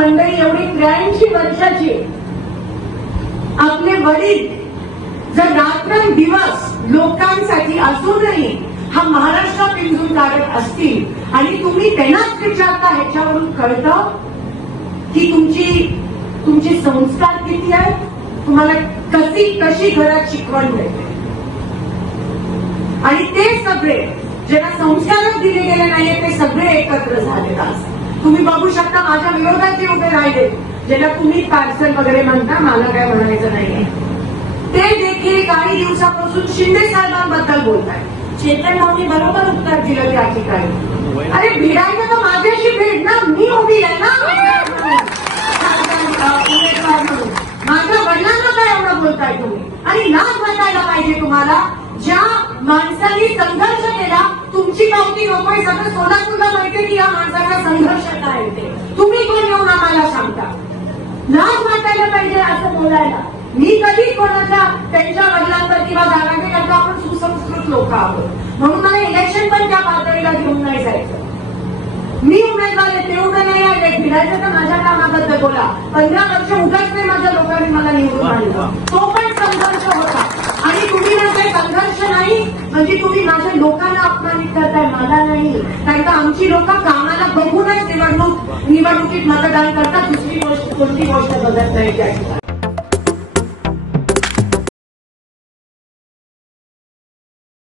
मंडळी एवढी 83 वर्षाची, आपले वडील जर रात्रंदिवस लोकांसाठी असूनही हा महाराष्ट्र पिंजून काढत असतील आणि तुम्ही त्यांनाच विचारता, ह्याच्यावरून कळतं की तुमचे संस्कार किती आहेत, तुम्हाला कशी घरात शिकवण मिळते. आणि ते सगळे ज्यांना संस्कारच दिले गेले नाहीये ते सगळे एकत्र झाले. तुम्ही बघू शकता माझ्या विरोधात जे उभे राहिले, ज्याला तुम्ही पार्सल वगैरे म्हणता, मला काय म्हणायचं नाहीये, ते देखील काही दिवसापासून शिंदे साहेबांबद्दल बोलत आहेत. चेतन भाऊनी बरोबर उत्तर दिलं त्या ठिकाणी. अरे भिडायचं तर माझ्याशी भेट ना, मी उभी आहे ना उमेदवार म्हणून. माझ्या वडिलांना काय एवढं बोलताय तुम्ही? आणि लाज वाटायला पाहिजे तुम्हाला. ज्या माणसांनी संघर्ष केला, तुमची पावती नकोय, सगळं सोलापूरला माहितीये की या माणसाचा संघर्ष काय ते. तुम्ही कोण येऊन आम्हाला सांगता? लाज वाटायला पाहिजे असं बोलायला. मी कधी कोणाच्या त्यांच्या वडिलांवर किंवा दाराने करता, आपण सुसंस्कृत लोक आहोत म्हणून मला इलेक्शन पण त्या पातळीला घेऊन नाही जायचं. मी उमेदवार आहे, ते उभे नाही आले, भिडायचं तर माझ्या कामाबद्दल बोला. 15 वर्ष उगाच नाही माझ्या लोकांनी मला निवडून आणलं, तो पण संघर्ष होता. आणि तुम्ही म्हणताय संघर्ष नाही म्हणजे तुम्ही माझ्या लोकांना अपमानित करताय, मला नाही. कारण का आमची लोक कामाला बघूनच निवडणुकीत मतदान करतात, दुसरी कोणती गोष्ट बघत नाही त्या ठिकाणी.